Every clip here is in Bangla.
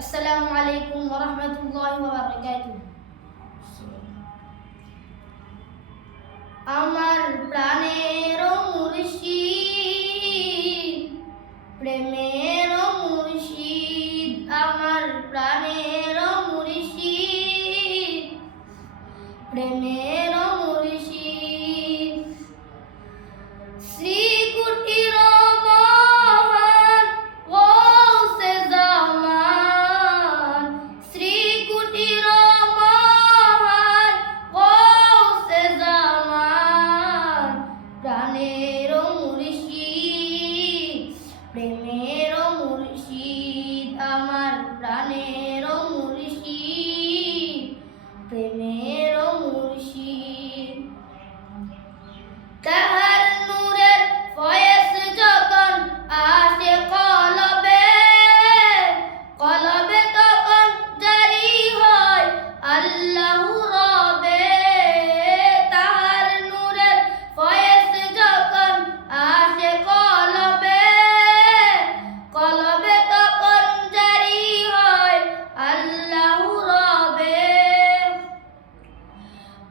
আসসালামু আলাইকুম ওয়া রাহমাতুল্লাহি ওয়া বারাকাতুহু। আমার প্রাণের মুর্শিদ, প্রেমের মুর্শিদ, আমার প্রাণের মুর্শিদ, প্রেমের মুর্শিদ, শ্রী কুটির মহান গৌসে জামান, শ্রী কুটির মহান গৌসে জামান, প্রাণের মুর্শিদ, প্রেমের মুর্শিদ, আমার প্রাণের মুর্শিদ, প্রেমের মুর্শিদ। তাহার নূরের ফয়েজ যখন আসে কলবে, কলবে তখন জারি হয় আল্লাহু রবে। তাহার নূরের ফয়েজ যখন আসে কলবে, কলবে তখন জারি হয় আল্লাহু রবে।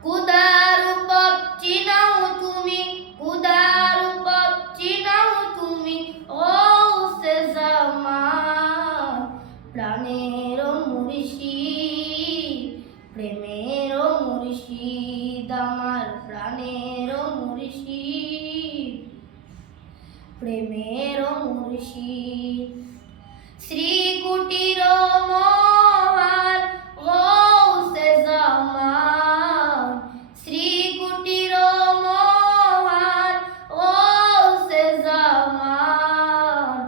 কুদার উপর চিনাও তুমি, কুদার উপর চিনাও তুমি, গৌসে জামান, প্রাণের মুর্শিদ, প্রেমের মুর্শিদ, আমার প্রাণের মুর্শিদ, প্রেমের মুর্শিদ, শ্রী কুটির মহান গৌসে জামান, শ্রী কুটির মহান গৌসে জামান,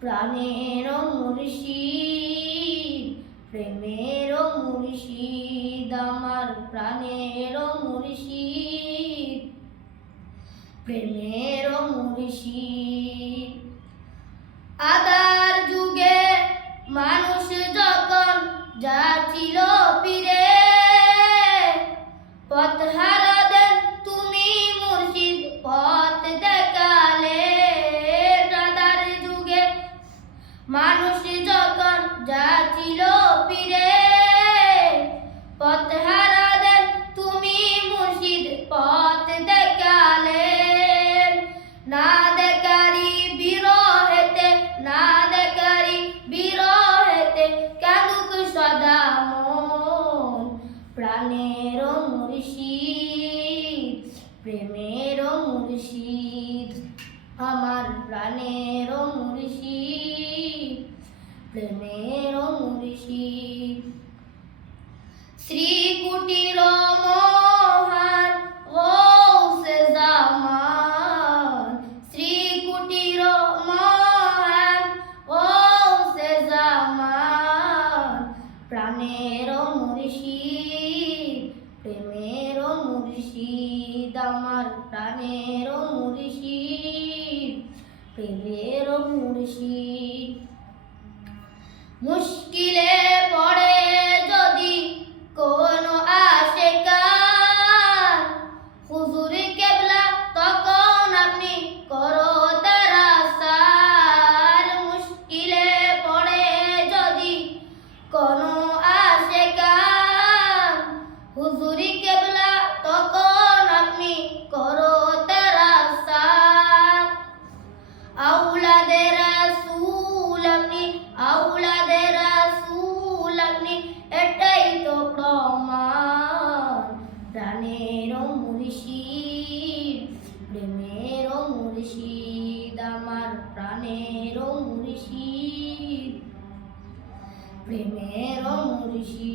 প্রাণের মুর্শিদ, প্রেমের মুর্শিদ, আমার প্রাণের মুর্শিদ, প্রেমের মুর্শিদ। আদার যুগে মানুষ যখন যাচ্ছিল পীরে, পথ হারাতেন তুমি মুর্শিদ পথ দেখালে। আদার যুগে মানুষ যখন যাচ্ছিল পীরে, পথ হারাতেন তুমি মুর্শিদ পথ দেখালে। না দেখারি বিরহেতে, না দেখারি বিরহেতে, কাঁদুক সদা মন, প্রাণের মুর্শিদ, প্রেমের মুর্শিদ, আমার প্রাণের মুর্শিদ, প্রেমের মুর্শিদ, শ্রী কুটির মহান গৌসে জামান, শ্রী কুটির মহান গৌসে জামান, প্রাণের মুর্শিদ, প্রেমের মুর্শিদ, আমার প্রাণের মুর্শিদ, প্রেমের মুর্শিদ। মুশকিলে পড়ে যদি কোনো আশিকার, হুজুর কেবলা তখন আপনি করো তার আসার। মুশকিলে পড়ে যদি কোনো আশিকার, হুজুর কেবলা তখন আপনি করো তার আসার। আউলাদে রাসূল আপনি, আউলাদে রাসূল আপনি, এটাই তো প্রমাণ, প্রাণের মুর্শিদ, প্রেমের মুর্শিদ, আমার প্রাণের মুর্শিদ, প্রেমের মুর্শিদ।